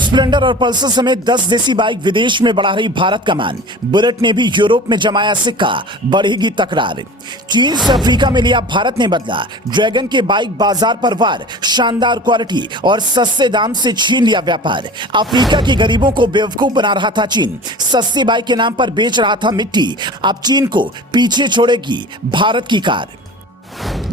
Splendor और Pulsar समेत 10 देसी बाइक विदेश में बढ़ा रही भारत का मान। बुलेट ने भी यूरोप में जमाया सिक्का, बढ़ेगी तकरार। चीन से अफ्रीका में लिया भारत ने बदला। ड्रैगन के बाइक बाजार पर वार, शानदार क्वालिटी और सस्ते दाम से छीन लिया व्यापार। अफ्रीका के गरीबों को बेवकूफ बना रहा था चीन, सस्ती बाइक के नाम पर बेच रहा था मिट्टी। अब चीन को पीछे छोड़ेगी भारत की कार।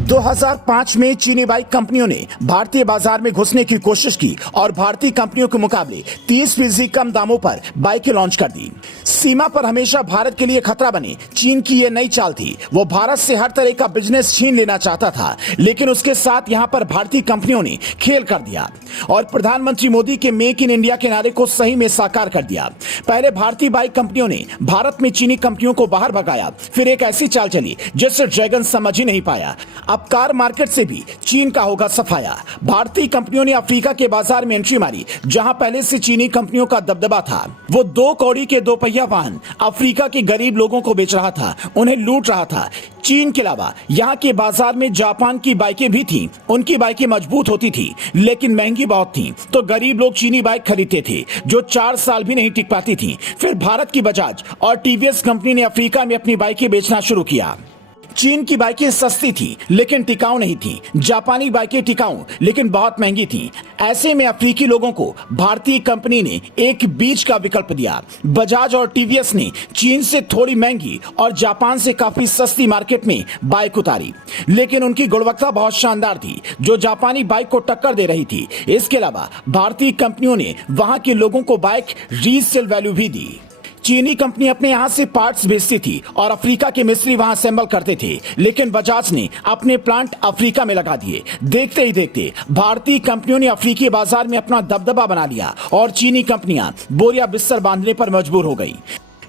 2005 में चीनी बाइक कंपनियों ने भारतीय बाजार में घुसने की कोशिश की और भारतीय कंपनियों के मुकाबले 30% कम दामों पर बाइकें लॉन्च कर दी। सीमा पर हमेशा भारत के लिए खतरा बने चीन की यह नई चाल थी। वो भारत से हर तरह का बिजनेस छीन लेना चाहता था, लेकिन उसके साथ यहां पर भारतीय कंपनियों ने खेल कर दिया और प्रधानमंत्री मोदी के मेक इन इंडिया के नारे को सही में साकार कर दिया। पहले भारतीय बाइक कंपनियों ने भारत में चीनी कंपनियों को बाहर भगाया, फिर एक ऐसी चाल चली जिससे ड्रैगन समझ ही नहीं पाया। अब कार मार्केट से भी चीन का होगा सफाया। भारतीय कंपनियों ने अफ्रीका के बाजार में एंट्री मारी, जहां पहले से चीनी कंपनियों का दबदबा था। वो 2 कौड़ी के 2 पहिया वाहन अफ्रीका के गरीब लोगों को बेच रहा था, उन्हें लूट रहा था। चीन के अलावा यहाँ के बाजार में जापान की बाइकें भी थीं। उनकी बाइकें मजबूत होती थी, लेकिन महंगी बहुत थीं, तो गरीब लोग चीनी बाइक खरीदते थे जो 4 साल भी नहीं टिक पाती थी। फिर भारत की बजाज और टीवीएस कंपनी ने अफ्रीका में अपनी बाइकें बेचना शुरू किया। चीन की बाइकें सस्ती थी लेकिन टिकाऊ नहीं थी। जापानी बाइकें टिकाऊ लेकिन बहुत महंगी थी। ऐसे में अफ्रीकी लोगों को भारतीय कंपनी ने एक बीच का विकल्प दिया। बजाज और टीवीएस ने चीन से थोड़ी महंगी और जापान से काफी सस्ती मार्केट में बाइक उतारी, लेकिन उनकी गुणवत्ता बहुत शानदार थी जो जापानी बाइक को टक्कर दे रही थी। इसके अलावा भारतीय कंपनियों ने वहां के लोगों को बाइक रीसेल वैल्यू भी दी। चीनी कंपनी अपने यहां से पार्ट्स भेजती थी और अफ्रीका के मिस्त्री वहां असेंबल करते थे, लेकिन बजाज ने अपने प्लांट अफ्रीका में लगा दिए। देखते ही देखते भारतीय कंपनियों ने अफ्रीकी बाजार में अपना दबदबा बना लिया और चीनी कंपनियां बोरिया बिस्तर बांधने पर मजबूर हो गई।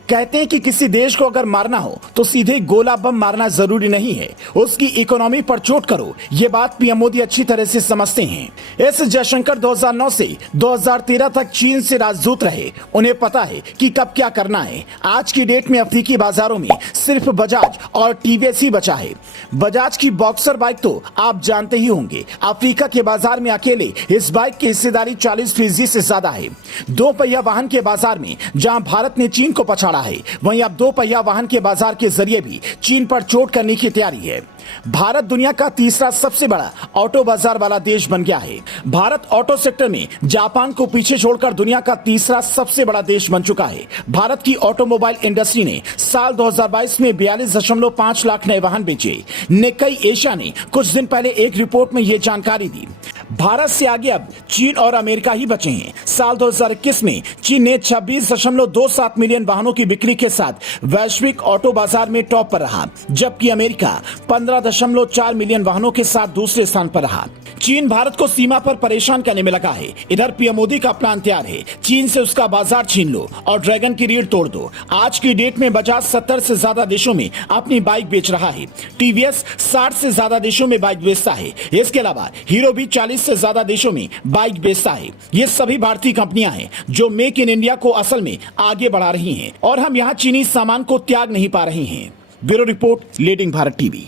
कहते हैं कि किसी देश को अगर मारना हो तो सीधे गोला बम मारना जरूरी नहीं है, उसकी इकोनॉमी पर चोट करो। ये बात पीएम मोदी अच्छी तरह से समझते हैं। एस जयशंकर 2009 से 2013 तक चीन से राजदूत रहे, उन्हें पता है कि कब क्या करना है। आज की डेट में अफ्रीकी बाजारों में सिर्फ बजाज और टीवीएस ही बचा है। बजाज की बॉक्सर बाइक तो आप जानते ही होंगे। अफ्रीका के बाजार में अकेले इस बाइक की हिस्सेदारी 40% से ज्यादा है। 2 पहिया वाहन के बाजार में जहां भारत ने चीन को पछाड़ा है, वहीं अब 2 पहिया वाहन के बाजार के जरिए भी चीन पर चोट करने की तैयारी है। भारत दुनिया का तीसरा सबसे बड़ा ऑटो बाजार वाला देश बन गया है। भारत ऑटो सेक्टर में जापान को पीछे छोड़कर दुनिया का तीसरा सबसे बड़ा देश बन चुका है। भारत की ऑटोमोबाइल इंडस्ट्री ने साल 2022 में 42.5 लाख नए वाहन बेचे। निक्केई एशिया ने कुछ दिन पहले एक रिपोर्ट में यह जानकारी दी। भारत से आगे अब चीन और अमेरिका ही बचे हैं। साल 2021 में चीन ने 26.27 मिलियन वाहनों की बिक्री के साथ वैश्विक ऑटो बाजार में टॉप पर रहा, जबकि अमेरिका 15.4 मिलियन वाहनों के साथ दूसरे स्थान पर रहा। चीन भारत को सीमा पर परेशान करने में लगा है। इधर पीएम मोदी का प्लान तैयार है, चीन से उसका बाजार छीन लो और ड्रैगन की रीढ़ तोड़ दो। आज की डेट में बजाज 70 से ज्यादा देशों में अपनी बाइक बेच रहा है। टीवीएस 60 से ज्यादा देशों में बाइक बेचता है। इसके अलावा हीरो भी 40 से ज्यादा देशों में बाइक बेचता है। ये सभी भारतीय कंपनियां हैं जो मेक इन इंडिया को असल में आगे बढ़ा रही हैं और हम यहाँ चीनी सामान को त्याग नहीं पा रहे हैं। Bureau report, leading Bharat TV.